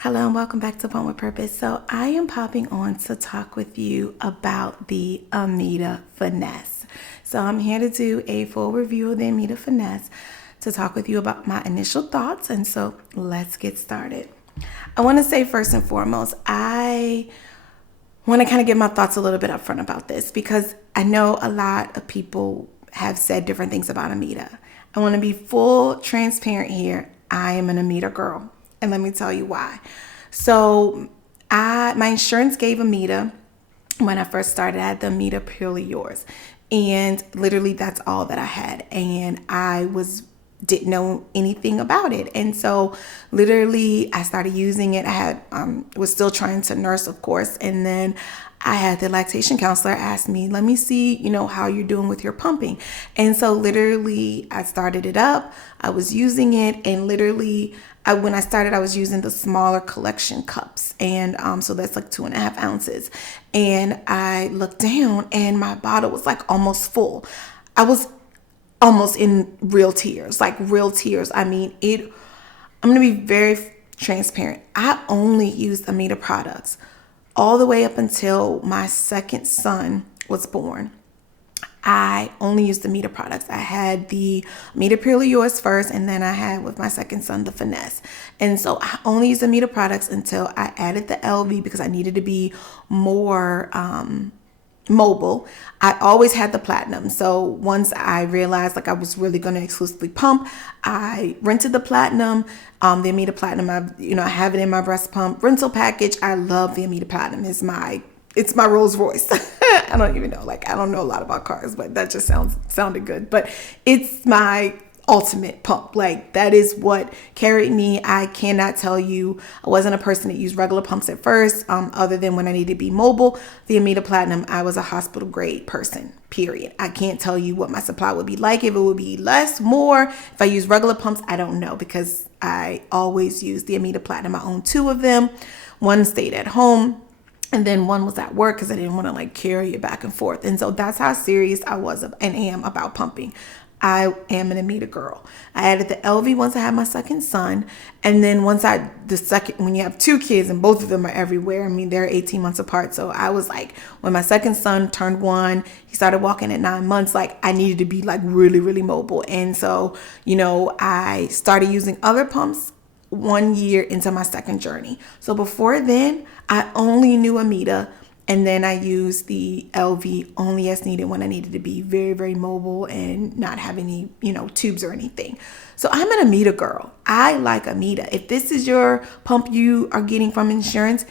Hello and welcome back to Pump with Purpose. So I am popping on to talk with you about the Ameda Finesse. So I'm here to do a full review of the Ameda Finesse to talk with you about my initial thoughts. And so let's get started. I want to say first and foremost, I want to kind of get my thoughts a little bit upfront about this because I know a lot of people have said different things about Ameda. I want to be full transparent here. I am an Ameda girl, and let me tell you why. So, my insurance gave Ameda when I first started. I had the Ameda Purely Yours, and literally that's all that I had, and didn't know anything about it. And so literally I started using it. I had was still trying to nurse, of course, and then I had the lactation counselor ask me, let me see, how you're doing with your pumping. And so literally I started it up. I was using it, and literally when I started, I was using the smaller collection cups. And so that's like 2.5 ounces. And I looked down and my bottle was like almost full. I was almost in real tears, like real tears. I mean, I'm going to be very transparent. I only used Ameda products all the way up until my second son was born. I only used the Ameda products. I had the Ameda Purely Yours first, and then I had with my second son the Finesse. And so I only used the Ameda products until I added the LV because I needed to be more mobile. I always had the platinum. So once I realized like I was really going to exclusively pump, I rented the platinum, the Ameda Platinum. I have it in my breast pump rental package. I love the Ameda Platinum. It's my Rolls Royce. I don't even know. Like, I don't know a lot about cars, but that just sounded good. But it's my ultimate pump. Like, that is what carried me. I cannot tell you. I wasn't a person that used regular pumps at first, other than when I needed to be mobile. The Ameda Platinum, I was a hospital grade person, period. I can't tell you what my supply would be like, if it would be less, more. If I use regular pumps, I don't know, because I always use the Ameda Platinum. I own 2 of them. One stayed at home, and then one was at work because I didn't want to like carry it back and forth. And so that's how serious I was and am about pumping. I am an Ameda girl. I added the LV once I had my second son. And then when you have 2 kids and both of them are everywhere, I mean, they're 18 months apart. So I was like, when my second son turned 1, he started walking at 9 months, like I needed to be like really, really mobile. And so, I started using other pumps 1 year into my second journey. So before then, I only knew Ameda, and then I used the LV only as needed when I needed to be very, very mobile and not have any, tubes or anything. So I'm an Ameda girl. I like Ameda. If this is your pump you are getting from insurance,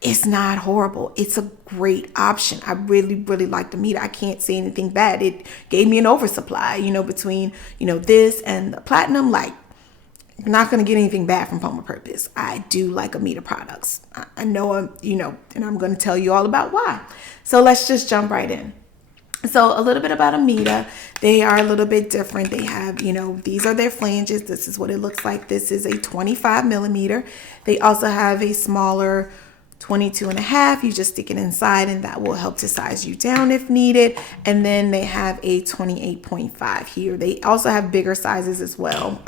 it's not horrible. It's a great option. I really, really liked Ameda. I can't say anything bad. It gave me an oversupply, between, this and the platinum. Like, not going to get anything bad from Pump with Purpose. I do like Ameda products. I know, and I'm going to tell you all about why. So let's just jump right in. So a little bit about Ameda. They are a little bit different. They have, these are their flanges. This is what it looks like. This is a 25 millimeter. They also have a smaller 22.5. You just stick it inside and that will help to size you down if needed. And then they have a 28.5 here. They also have bigger sizes as well.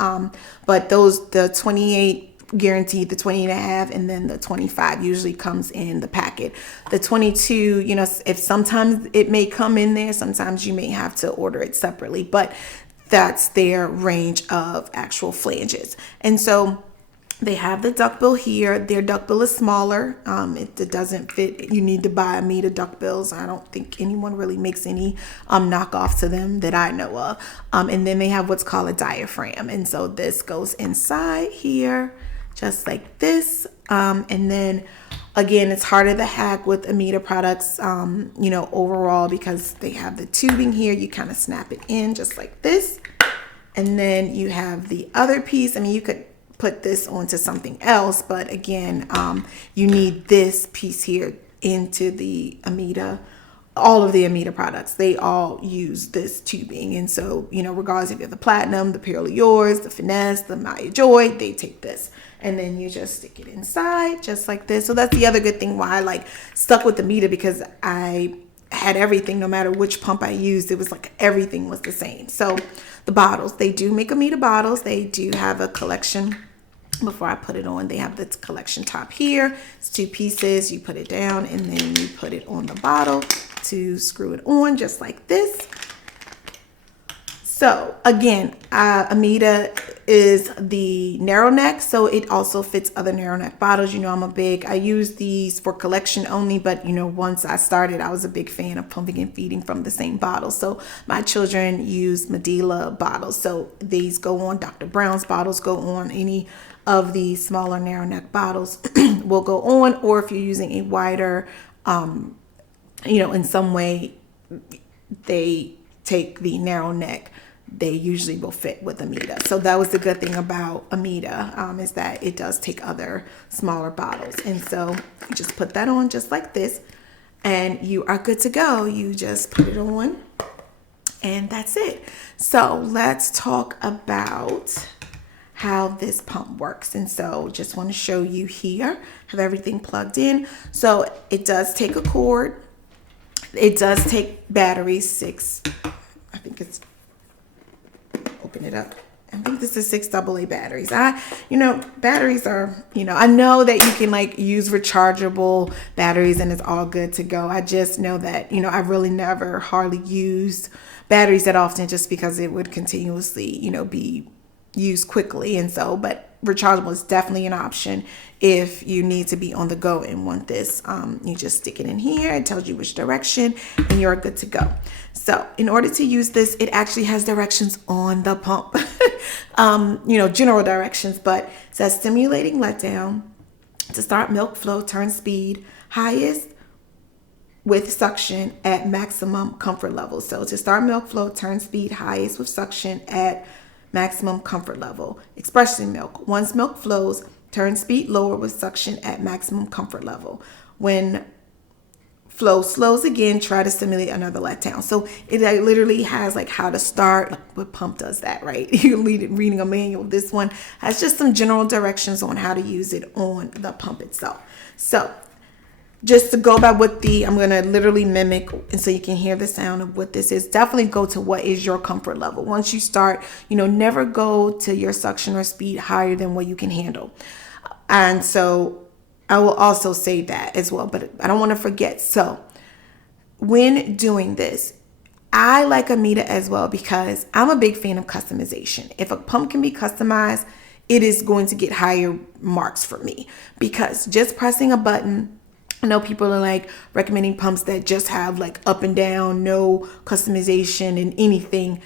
But the 28 guaranteed, the 20.5, and then the 25 usually comes in the packet. The 22, if sometimes it may come in there, sometimes you may have to order it separately, but that's their range of actual flanges. And so they have the duckbill here. Their duckbill is smaller. It doesn't fit. You need to buy Ameda duckbills. I don't think anyone really makes any knockoffs to them that I know of. And then they have what's called a diaphragm. And so this goes inside here, just like this. And then again, it's harder to hack with Ameda products, overall, because they have the tubing here. You kind of snap it in just like this. And then you have the other piece. I mean, you could put this onto something else, but again, you need this piece here into the Ameda. All of the Ameda products, they all use this tubing. And so, regardless if you have the platinum, the Purely Yours, the Finesse, the Maya Joy, they take this. And then you just stick it inside just like this. So that's the other good thing why I stuck with Ameda, because I had everything. No matter which pump I used, it was like everything was the same. So the bottles, they do make Ameda bottles. They do have a collection before I put it on. They have the collection top here. It's 2 pieces. You put it down and then you put it on the bottle to screw it on just like this. So again, Ameda is the narrow neck, so it also fits other narrow neck bottles. You know, I use these for collection only, but you know, once I started, I was a big fan of pumping and feeding from the same bottle. So my children use Medela bottles. So these go on, Dr. Brown's bottles go on, any of the smaller narrow neck bottles will go on, or if you're using a wider, you know, in some way they take the narrow neck, they usually will fit with Ameda. So that was the good thing about Ameda, is that it does take other smaller bottles. And so you just put that on just like this and you are good to go. You just put it on and that's it. So let's talk about how this pump works. And so just want to show you here, have everything plugged in. So it does take a cord. It does take batteries, 6, I think it's, open it up. I think this is 6 AA batteries. Batteries are, I know that you can like use rechargeable batteries and it's all good to go. I just know that, I really never hardly used batteries that often just because it would continuously, be used quickly. And so, but rechargeable is definitely an option if you need to be on the go and want this. You just stick it in here. It tells you which direction and you're good to go. So in order to use this, it actually has directions on the pump, general directions, but it says stimulating letdown to start milk flow, turn speed highest with suction at maximum comfort level. So to start milk flow, turn speed highest with suction at maximum comfort level. Expression milk. Once milk flows, turn speed lower with suction at maximum comfort level. When flow slows again, try to stimulate another letdown. So it literally has like how to start. What pump does that, right? You're reading a manual. This one has just some general directions on how to use it on the pump itself. So just to go by what I'm going to literally mimic, and so you can hear the sound of what this is. Definitely go to what is your comfort level. Once you start, never go to your suction or speed higher than what you can handle. And so I will also say that as well, but I don't want to forget. So when doing this, I like Ameda as well because I'm a big fan of customization. If a pump can be customized, it is going to get higher marks for me because just pressing a button, I know people are like recommending pumps that just have like up and down, no customization and anything.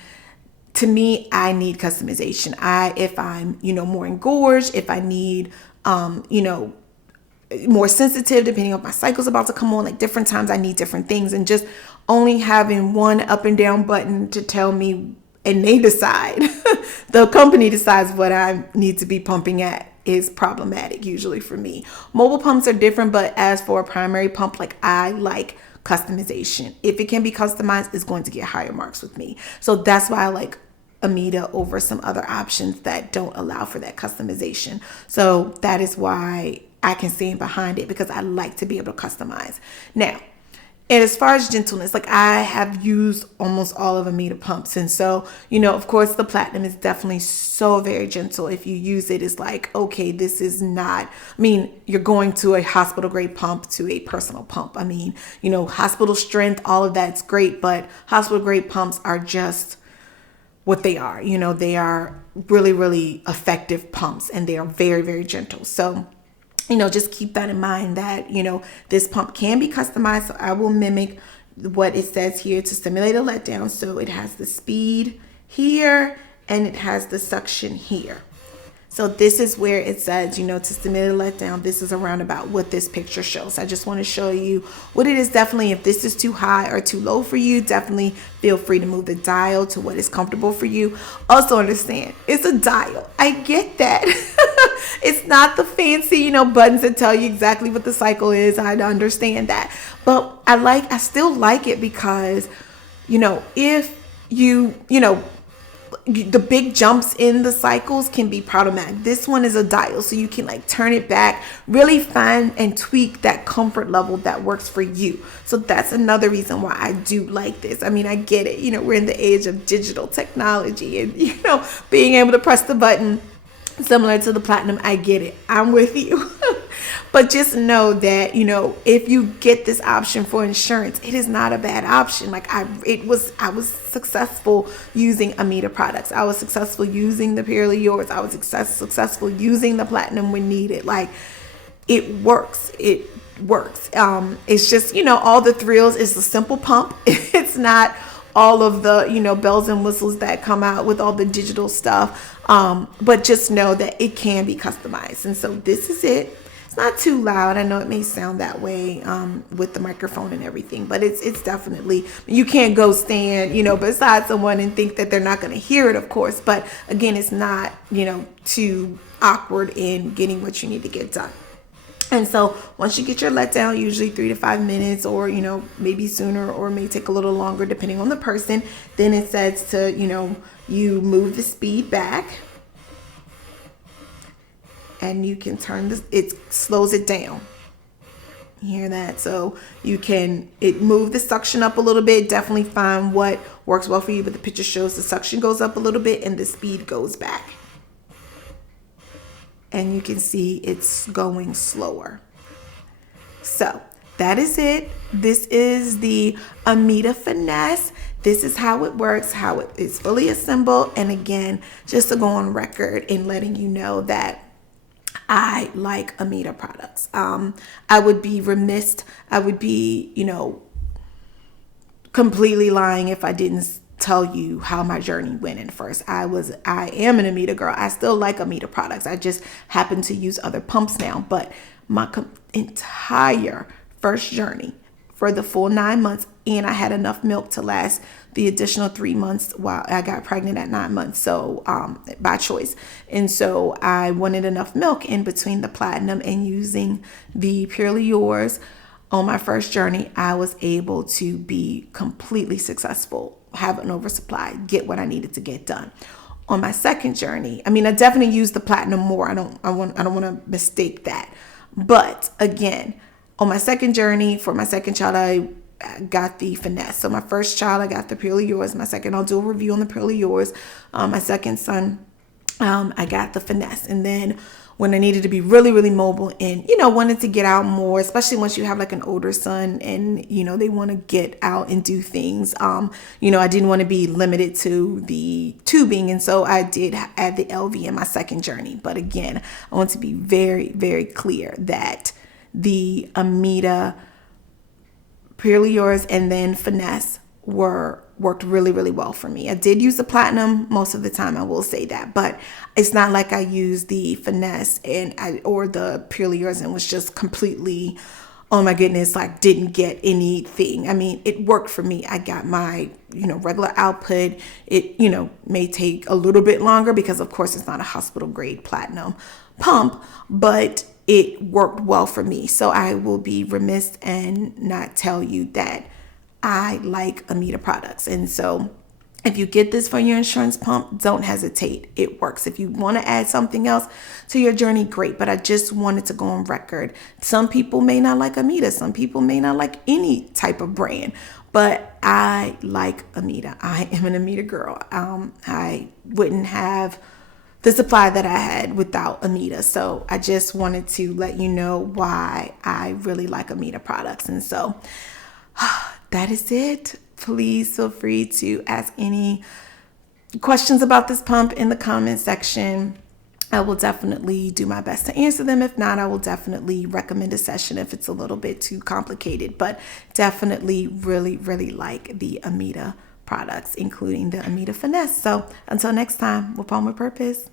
To me, I need customization. If I'm, more engorged, if I need, more sensitive, depending on my cycle's about to come on, like different times I need different things, and just only having one up and down button to tell me, and they decide, the company decides what I need to be pumping at, is problematic usually for me. Mobile pumps are different, but as for a primary pump, like I like customization. If it can be customized, it's going to get higher marks with me. So that's why I like Ameda over some other options that don't allow for that customization. So that is why I can stand behind it, because I like to be able to customize. Now, and as far as gentleness, like I have used almost all of Ameda pumps. And so, of course, the Platinum is definitely so very gentle. If you use it, it's like, okay, this is not, you're going to a hospital grade pump to a personal pump. Hospital strength, all of that's great, but hospital grade pumps are just what they are. They are really, really effective pumps and they are very, very gentle. So just keep that in mind that, this pump can be customized. So I will mimic what it says here to stimulate a letdown. So it has the speed here and it has the suction here. So this is where it says, to stimulate a letdown. This is around about what this picture shows. I just want to show you what it is. Definitely, if this is too high or too low for you, definitely feel free to move the dial to what is comfortable for you. Also understand, it's a dial. I get that. It's not the fancy, buttons that tell you exactly what the cycle is. I understand that. But I still like it because, if the big jumps in the cycles can be problematic. This one is a dial, so you can like turn it back, really find and tweak that comfort level that works for you. So that's another reason why I do like this. I get it. We're in the age of digital technology and, being able to press the button similar to the platinum. I get it. I'm with you. But just know that, if you get this option for insurance, it is not a bad option. Like I was successful using Ameda products. I was successful using the Purely Yours. I was successful using the platinum when needed. Like it works. It works. It's just, all the thrills is the simple pump. It's not all of the, bells and whistles that come out with all the digital stuff. But just know that it can be customized. And so this is it. It's not too loud. I know it may sound that way with the microphone and everything, but it's definitely, you can't go stand, beside someone and think that they're not going to hear it, of course. But again, it's not, too awkward in getting what you need to get done. And so once you get your letdown, usually 3 to 5 minutes, or, maybe sooner, or may take a little longer depending on the person, then it says to, you move the speed back, and you can turn this, it slows it down. You hear that? So it move the suction up a little bit. Definitely find what works well for you, but the picture shows the suction goes up a little bit and the speed goes back. And you can see it's going slower. So that is it. This is the Ameda Finesse. This is how it works, how it is fully assembled. And again, just to go on record in letting you know that I like Ameda products. I would be remiss, I would be, completely lying if I didn't tell you how my journey went in first. I am an Ameda girl. I still like Ameda products. I just happen to use other pumps now. But my entire first journey for the full 9 months, and I had enough milk to last the additional 3 months while I got pregnant at 9 months. So by choice. And so I wanted enough milk in between the platinum and using the Purely Yours. On my first journey, I was able to be completely successful, have an oversupply, get what I needed to get done. On my second journey, I definitely used the platinum more. I don't want to mistake that. But again, on my second journey, for my second child, I got the Finesse. So my first child, I got the Purely Yours. My second, I'll do a review on the Purely Yours. My second son, I got the Finesse. And then when I needed to be really, really mobile and, wanted to get out more, especially once you have like an older son and, they want to get out and do things. I didn't want to be limited to the tubing. And so I did add the LV in my second journey. But again, I want to be very, very clear that the Ameda Purely Yours and then Finesse worked really, really well for me. I did use the platinum most of the time, I will say that, but it's not like I used the Finesse or the Purely Yours and was just completely, oh my goodness, like didn't get anything. It worked for me. I got my, regular output. It, may take a little bit longer because of course it's not a hospital grade platinum pump, but it worked well for me. So I will be remiss and not tell you that I like Ameda products. And so if you get this for your insurance pump, don't hesitate. It works. If you want to add something else to your journey, great. But I just wanted to go on record. Some people may not like Ameda. Some people may not like any type of brand. But I like Ameda. I am an Ameda girl. I wouldn't have the supply that I had without Ameda. So I just wanted to let you know why I really like Ameda products. And so that is it. Please feel free to ask any questions about this pump in the comment section. I will definitely do my best to answer them. If not, I will definitely recommend a session if it's a little bit too complicated, but definitely really, really like the Ameda products, including the Ameda Finesse. So until next time, we'll pump with purpose.